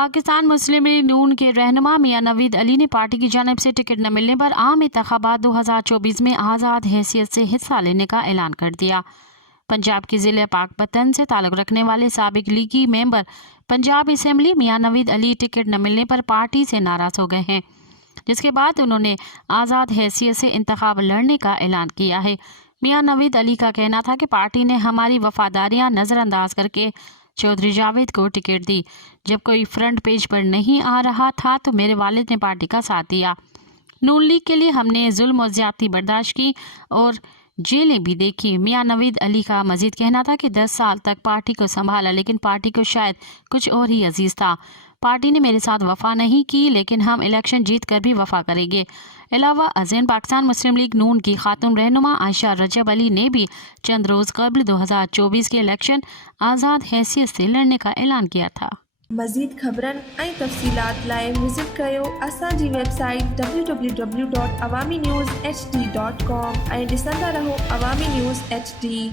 पाकिस्तान मुस्लिम league नून के रहनुमा मियां नवीद अली ने पार्टी की जानिब से टिकट न मिलने पर आम इंतखाबात 2024 में आज़ाद हैसियत से हिस्सा लेने का ऐलान कर दिया। पंजाब के ज़िले पाकपतन से ताल्लुक़ रखने वाले साबिक लीगी मेंबर पंजाब असेंबली मियां नवीद अली टिकट न मिलने पर पार्टी से नाराज़ हो गए हैं, जिसके बाद उन्होंने आज़ाद हैसियत से इंतखाब लड़ने का ऐलान किया है। मियां नवीद अली का कहना था कि पार्टी ने हमारी वफादारियां नज़रअंदाज करके चौधरी जावेद को टिकट दी। जब कोई फ्रंट पेज पर नहीं आ रहा था तो मेरे वालिद ने पार्टी का साथ दिया। नून लीग के लिए हमने जुल्म और ज्यादती बर्दाश्त की और जेलें भी देखी। मियां नवीद अली का मजीद कहना था कि 10 साल तक पार्टी को संभाला, लेकिन पार्टी को शायद कुछ और ही अजीज था। पार्टी ने मेरे साथ वफा नहीं की, लेकिन हम इलेक्शन जीत कर भी वफा करेंगे। अलावा अज़ीन पाकिस्तान मुस्लिम लीग नून की खातून रहनुमा आयशा रजब अली ने भी चंद रोज़ कबल 2024 के इलेक्शन आज़ाद हैसियत से लड़ने का ऐलान किया था। मज़ीद ख़बरन ऐं तफ़सीलात लाइ विज़िट कयो असांजी वेबसाइट www.awamiNewsHD.com ऐं ॾिसंदा रहो अवामी न्यूज़ HD।